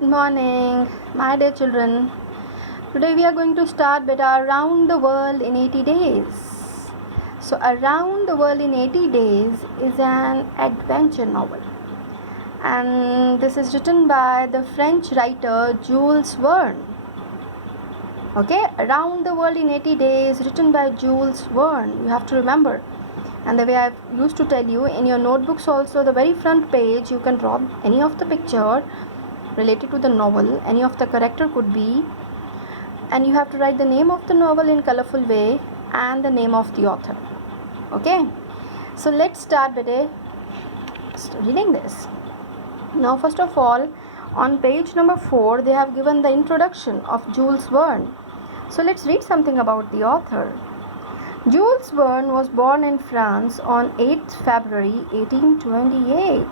Good morning, my dear children. Today we are going to start beta Around the World in 80 Days. So, Around the World in 80 Days is an adventure novel, and this is written by the French writer Jules Verne. Okay, Around the World in 80 Days, written by Jules Verne. You have to remember. And the way I used to tell you, in your notebooks also, the very front page, you can draw any of the picture related to the novel. Any of the character could be, and you have to write the name of the novel in colorful way and the name of the author. Okay, so let's start with reading this. Now, first of all, on page number 4, they have given the introduction of Jules Verne. So let's read something about the author. Jules Verne was born in France on 8th February 1828.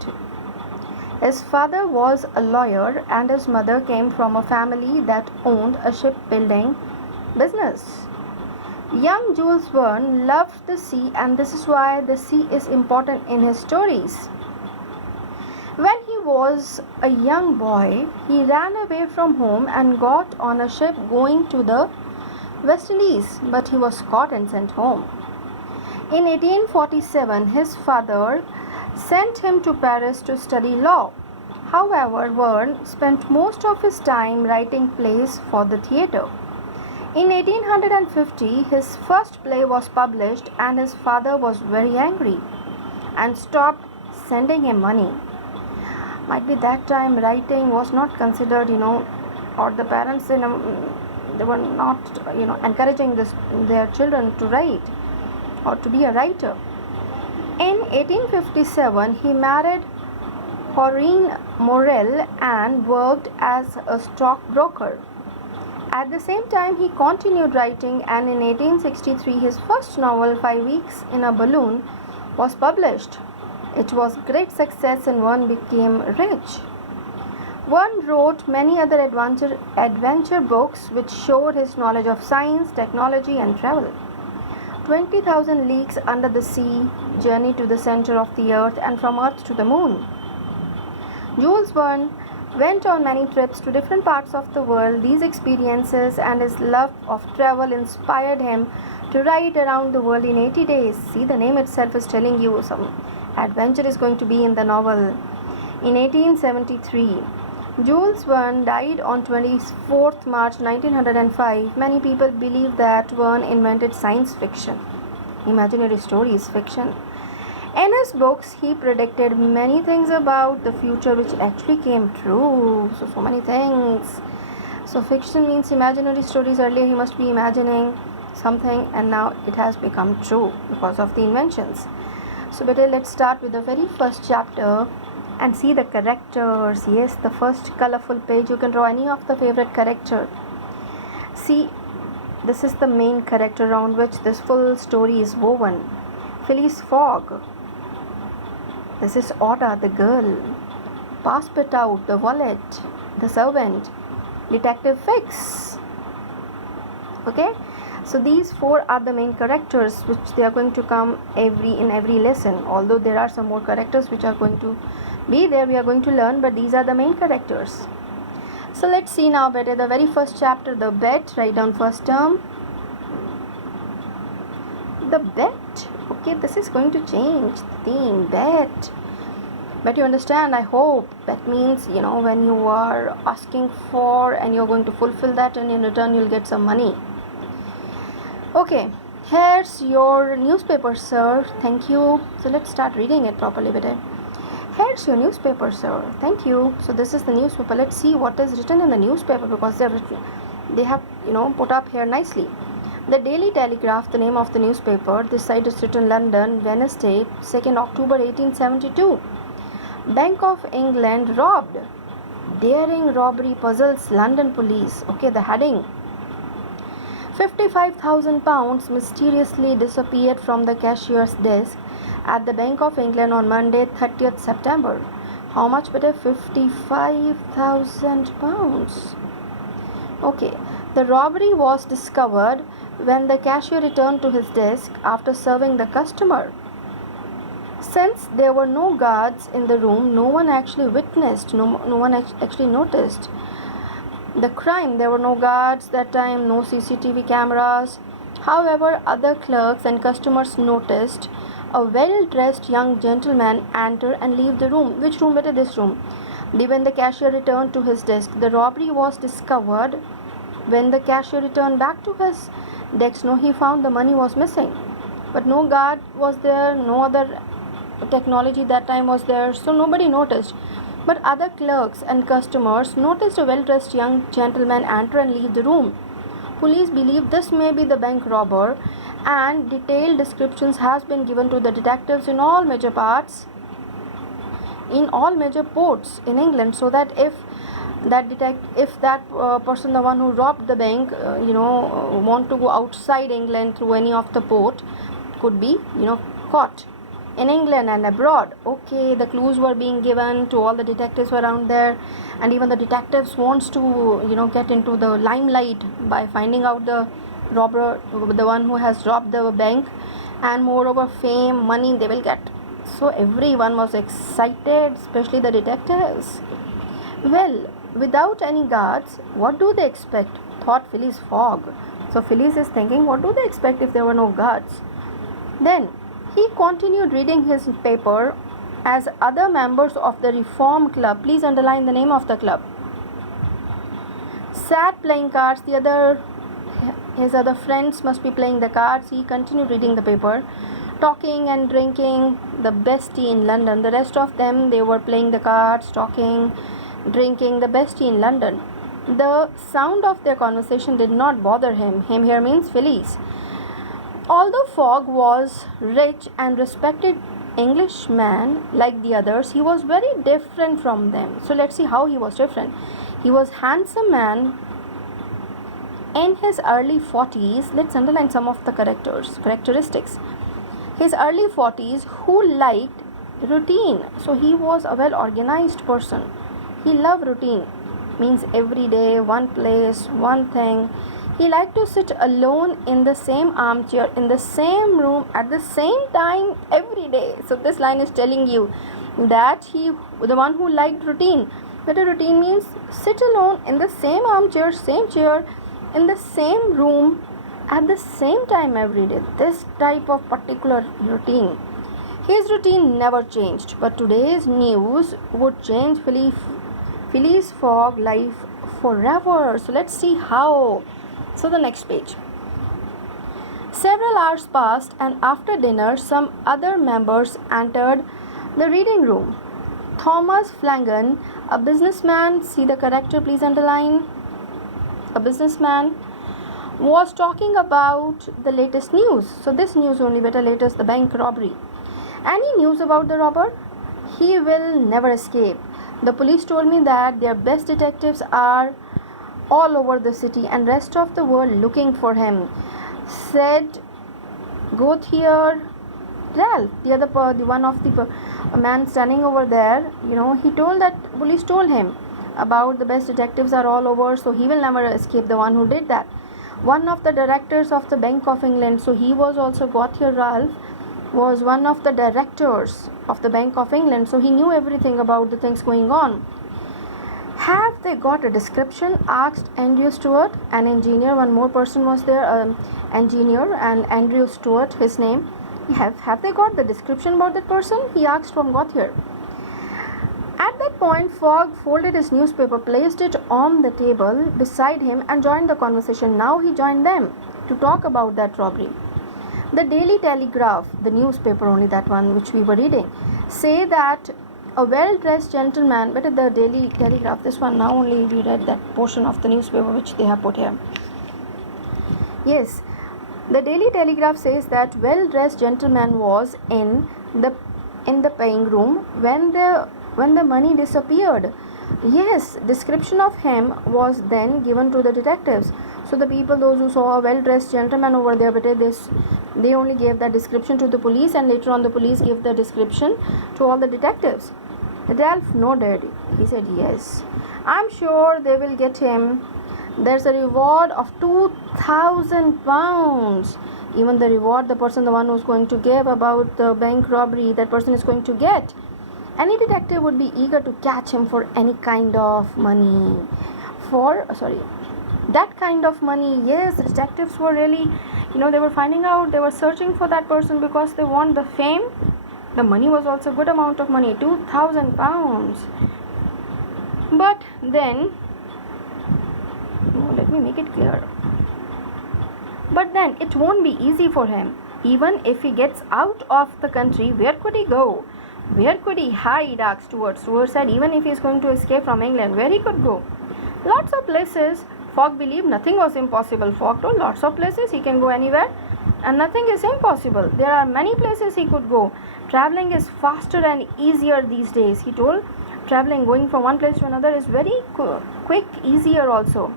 His father was a lawyer and his mother came from a family that owned a shipbuilding business. Young Jules Verne loved the sea, and this is why the sea is important in his stories. When he was a young boy, he ran away from home and got on a ship going to the West Indies, but he was caught and sent home. In 1847, his father sent him to Paris to study law. However, Verne spent most of his time writing plays for the theatre. In 1850, his first play was published, and his father was very angry and stopped sending him money. Might be that time writing was not considered, or the parents, they were not, encouraging their children to write or to be a writer. In 1857, he married Corinne Morel and worked as a stockbroker. At the same time, he continued writing, and in 1863, his first novel, 5 Weeks in a Balloon, was published. It was great success and Verne became rich. Verne wrote many other adventure books which showed his knowledge of science, technology, and travel. 20,000 Leagues Under the Sea, Journey to the Center of the Earth, and From Earth to the Moon. Jules Verne went on many trips to different parts of the world. These experiences and his love of travel inspired him to write Around the World in 80 Days. See, the name itself is telling you some adventure is going to be in the novel. In 1873, Jules Verne died on 24th March 1905. Many people believe that Verne invented science fiction. Imaginary stories, fiction. In his books, he predicted many things about the future which actually came true. So many things. So fiction means imaginary stories. Earlier he must be imagining something, and now it has become true because of the inventions. So let's start with the very first chapter and see the characters. Yes, the first colorful page. You can draw any of the favorite character. See, this is the main character around which this full story is woven. Phileas Fogg. This is Oda, the girl. Passepartout, the wallet, the servant. Detective Fix. Okay, so these 4 are the main characters which they are going to come in every lesson. Although there are some more characters which are going to be there, we are going to learn, but these are the main characters. So let's see now better the very first chapter, the bet. Write down first term. The bet. Okay, this is going to change the theme. Bet. But you understand, I hope. Bet means, when you are asking for and you're going to fulfill that, and in return you'll get some money. Okay, here's your newspaper, sir. Thank you. So let's start reading it properly with it. Here's your newspaper, sir. Thank you. So this is the newspaper. Let's see what is written in the newspaper, because they have put up here nicely. The Daily Telegraph, the name of the newspaper. This side is written London, Wednesday, 2nd October 1872. Bank of England robbed. Daring robbery puzzles London police. Okay, the heading. £55,000 mysteriously disappeared from the cashier's desk at the Bank of England on Monday, 30th September. How much better? £55,000. Okay, the robbery was discovered when the cashier returned to his desk after serving the customer. Since there were no guards in the room, no one actually witnessed, no one actually noticed the crime. There were no guards that time, no CCTV cameras. However, other clerks and customers noticed a well-dressed young gentleman enter and leave the room. Which room? Better this room. When the cashier returned to his desk, the robbery was discovered. When the cashier returned back to his desk, he found the money was missing. But no guard was there, no other technology that time was there, so nobody noticed. But other clerks and customers noticed a well-dressed young gentleman enter and leave the room. Police believe this may be the bank robber, and detailed descriptions has been given to the detectives in all major ports in England, so that if that person, the one who robbed the bank, want to go outside England through any of the port, could be caught in England and abroad. Okay, the clues were being given to all the detectives around there, and even the detectives wants to get into the limelight by finding out the robber, the one who has robbed the bank, and moreover fame, money they will get. So everyone was excited, especially the detectives. Well, without any guards, what do they expect? Thought Phileas Fogg. So Phileas is thinking, what do they expect if there were no guards? Then he continued reading his paper as other members of the Reform Club, please underline the name of the club, sat playing cards. His other friends must be playing the cards. He continued reading the paper, talking and drinking, the best tea in London. The rest of them, they were playing the cards, talking, drinking, the best tea in London. The sound of their conversation did not bother him. Him here means Phileas. Although Fogg was rich and respected Englishman like the others, he was very different from them. So let's see how he was different. He was handsome man in his early 40s. Let's underline some of the characteristics. His early 40s, who liked routine. So he was a well organized person. He loved routine, means every day, one place, one thing. He liked to sit alone in the same armchair, in the same room, at the same time every day. So this line is telling you that he, the one who liked routine. But a routine means sit alone in the same armchair, same chair, in the same room, at the same time every day. This type of particular routine. His routine never changed, but today's news would change Phileas Fogg life forever. So let's see how. So the next page. Several hours passed, and after dinner some other members entered the reading room. Thomas Flanagan, a businessman, see the character, please underline, a businessman, was talking about the latest news. So this news only, better latest, the bank robbery. Any news about the robber? He will never escape. The police told me that their best detectives are all over the city and rest of the world looking for him, said Gurkeerat. Ralph, the one of the man standing over there, he told that police told him about the best detectives are all over, so he will never escape, the one who did that. One of the directors of the Bank of England, so he was also Gurkeerat Ralph, was one of the directors of the Bank of England, so he knew everything about the things going on. Have they got a description? Asked Andrew Stewart, an engineer. One more person was there, engineer, and Andrew Stewart, his name. Have they got the description about that person? He asked from Gurkeerat. At that point, Fogg folded his newspaper, placed it on the table beside him, and joined the conversation. Now he joined them to talk about that robbery. The Daily Telegraph, the newspaper only, that one which we were reading, say that a well-dressed gentleman, but the Daily Telegraph, this one, now only we read that portion of the newspaper which they have put here. Yes, the Daily Telegraph says that well-dressed gentleman was in the paying room when the money disappeared. Yes, description of him was then given to the detectives. So the people, those who saw a well-dressed gentleman over there, but they only gave that description to the police, and later on the police gave the description to all the detectives. Ralph nodded. He said, yes, I'm sure they will get him. There's a reward of £2,000. Even the reward, the person, the one who's going to give about the bank robbery, that person is going to get. Any detective would be eager to catch him for any kind of money. That kind of money. Yes, the detectives were really, they were finding out, they were searching for that person because they want the fame. The money was also a good amount of money, £2,000. But then, let me make it clear. But then it won't be easy for him. Even if he gets out of the country, where could he go? Where could he hide? Asked Stuart. Stuart said even if he is going to escape from England, where he could go? Lots of places. Fogg believed nothing was impossible. Fogg told lots of places, he can go anywhere and nothing is impossible. There are many places he could go. Traveling is faster and easier these days, he told. Traveling, going from one place to another is very quick, easier also.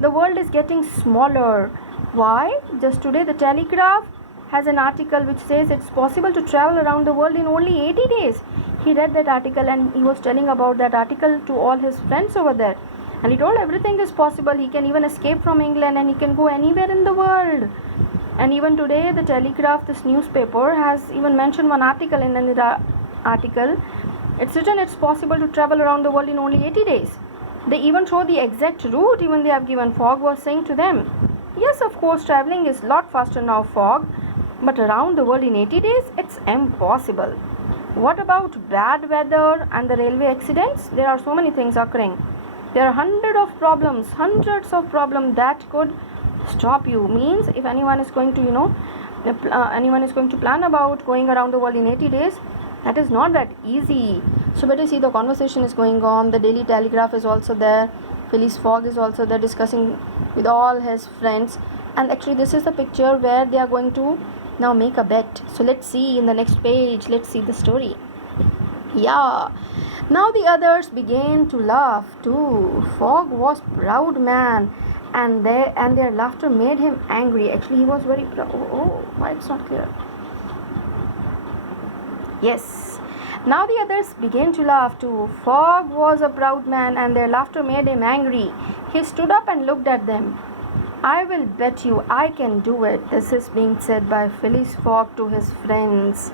The world is getting smaller. Why? Just today the Telegraph has an article which says it's possible to travel around the world in only 80 days. He read that article and he was telling about that article to all his friends over there. And he told everything is possible. He can even escape from England and he can go anywhere in the world. And even today, the Telegraph, this newspaper, has even mentioned one article in an article. It's written it's possible to travel around the world in only 80 days. They even show the exact route even they have given. Fogg was saying to them, yes, of course, traveling is a lot faster now, Fogg. But around the world in 80 days, it's impossible. What about bad weather and the railway accidents? There are so many things occurring. There are hundreds of problems that could stop you. Means if anyone is going to, plan about going around the world in 80 days, that is not that easy. So better see the conversation is going on. The Daily Telegraph is also there. Phileas Fogg is also there discussing with all his friends. And actually this is the picture where they are going to now make a bet. So let's see in the next page. Let's see the story. Yeah. Now the others began to laugh too. Fogg was proud man, and their laughter made him angry. Actually, he was very proud. Why it's not clear? Yes. Now the others began to laugh too. Fogg was a proud man, and their laughter made him angry. He stood up and looked at them. I will bet you I can do it. This is being said by Phileas Fogg to his friends.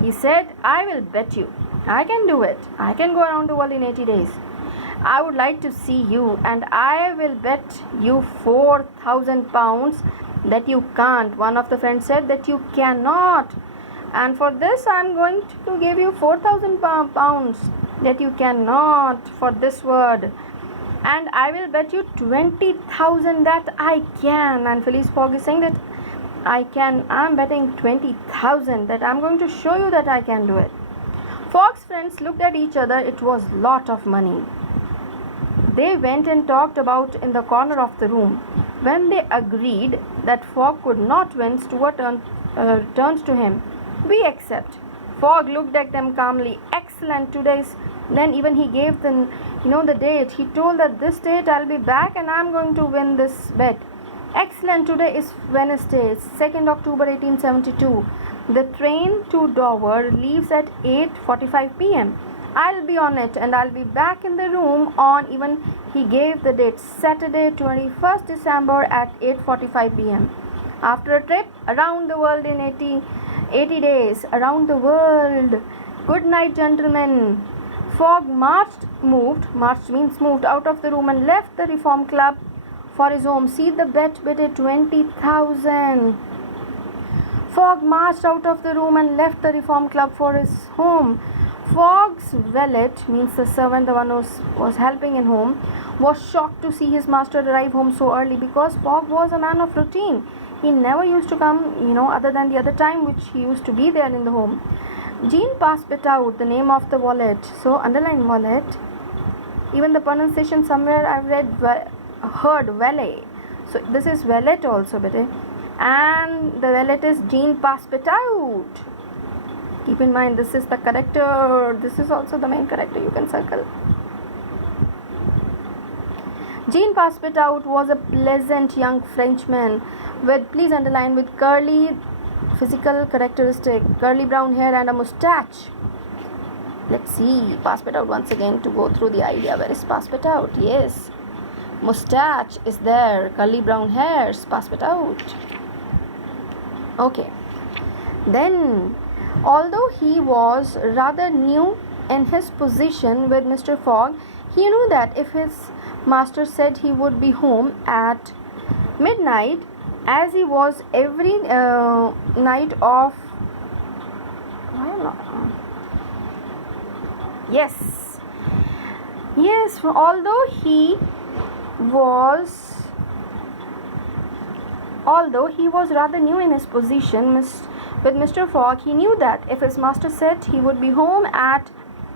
He said, I will bet you. I can do it. I can go around the world in 80 days. I would like to see you, and I will bet you £4,000 that you can't. One of the friends said that you cannot. And for this, I am going to give you £4,000 that you cannot for this word. And I will bet you 20,000 that I can. And Phileas Fogg is saying that I can. I am betting 20,000 that I am going to show you that I can do it. Fogg's friends looked at each other. It was a lot of money. They went and talked about in the corner of the room. When they agreed that Fogg could not win, Stuart turned to him. We accept. Fogg looked at them calmly. Excellent. Today's. Then even he gave the date. He told that this date I'll be back and I'm going to win this bet. Excellent. Today is Wednesday, 2nd October 1872. The train to Dover leaves at 8:45 p.m. I'll be on it and I'll be back in the room on even he gave the date Saturday 21st December at 8:45 p.m. After a trip around the world in 80 days around the world. Good night, gentlemen. Fogg moved out of the room and left the Reform Club for his home. See the bet at 20,000. Fogg marched out of the room and left the Reform Club for his home. Fogg's valet, means the servant, the one who was helping in home, was shocked to see his master arrive home so early because Fogg was a man of routine. He never used to come, other than the other time which he used to be there in the home. Jean passed it out, the name of the valet. So underline valet. Even the pronunciation somewhere I've heard valet. So this is valet also, bete. And the valet is Jean passed it out. Keep in mind, this is the character. This is also the main character. You can circle. Jean Passepartout was a pleasant young Frenchman with, please underline, with curly physical characteristic, curly brown hair and a moustache. Let's see Passepartout once again to go through the idea. Where is Passepartout? Yes, moustache is there, curly brown hairs, Passepartout. Okay. Then, although he was rather new in his position with Mr. Fogg, he knew that if his master said he would be home at midnight, as he was every night of yes, although he was rather new in his position with Mr. Fogg, he knew that if his master said he would be home at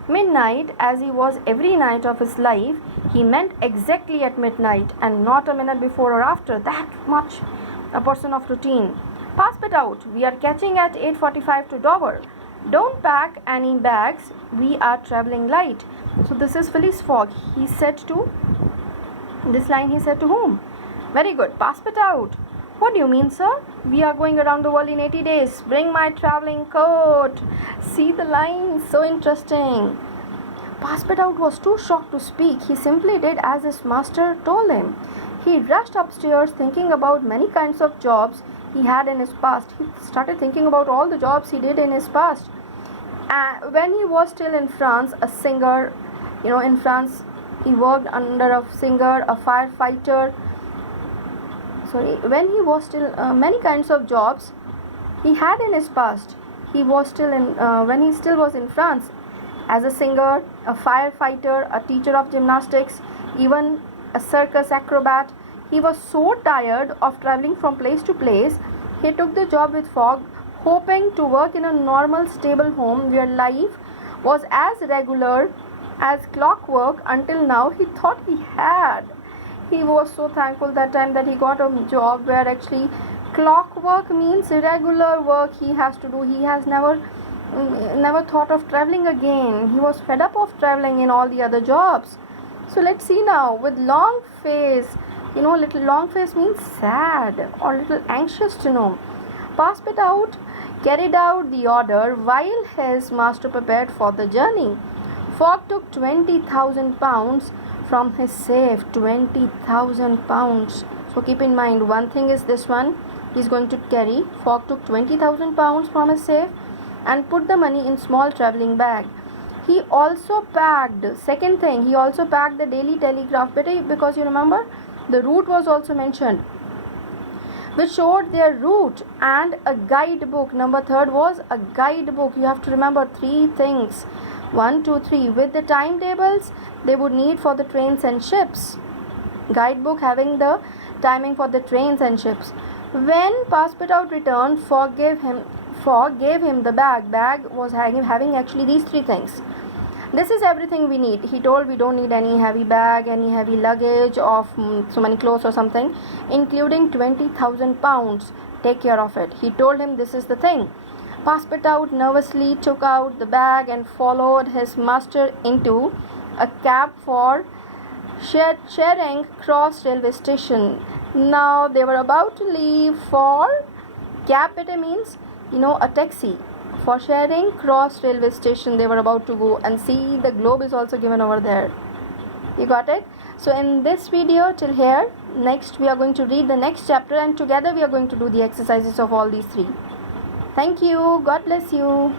midnight, as he was every night of his life, he meant exactly at midnight and not a minute before or after. That much a person of routine. Pass it out. We are catching at 8:45 to Dover. Don't pack any bags. We are traveling light. So this is Phileas Fogg. He said to whom? Very good. Pass it out. What do you mean, sir? We are going around the world in 80 days. Bring my traveling coat. See the line? So interesting. Passepartout was too shocked to speak. He simply did as his master told him. He rushed upstairs thinking about many kinds of jobs he had in his past. He started thinking about all the jobs he did in his past. When he was still in France, a singer, in France, he worked under a singer, a firefighter. When he was still many kinds of jobs he had in his past. He was still in when he still was in France, as a singer, a firefighter, a teacher of gymnastics, even a circus acrobat. He was so tired of traveling from place to place, he took the job with Fogg, hoping to work in a normal, stable home where life was as regular as clockwork. Until now, he thought he had. He was so thankful that time that he got a job where actually clockwork means regular work he has to do. He has never thought of traveling again. He was fed up of traveling in all the other jobs. So let's see now. With long face, little long face means sad or little anxious to know. Passepartout carried out the order while his master prepared for the journey. Fogg took 20,000 pounds from his safe. 20,000 pounds. So keep in mind, one thing is this one he's going to carry. Fogg took 20,000 pounds from his safe and put the money in small traveling bag. He also packed, second thing, he also packed the Daily Telegraph, because you remember the route was also mentioned, which showed their route, and a guidebook. Number third was a guidebook. You have to remember three things. 1, 2, 3. With the timetables they would need for the trains and ships. Guidebook having the timing for the trains and ships. When Passepartout returned, Fogg gave him the bag. Bag was having actually these three things. This is everything we need. He told we don't need any heavy bag, any heavy luggage of so many clothes or something, including 20,000 pounds. Take care of it. He told him this is the thing. Passepartout nervously took out the bag and followed his master into a cab for Charing Cross railway station. Now they were about to leave for cab. Means a taxi. For Charing Cross railway station they were about to go, and see the globe is also given over there. You got it? So in this video till here, next we are going to read the next chapter, and together we are going to do the exercises of all these three. Thank you. God bless you.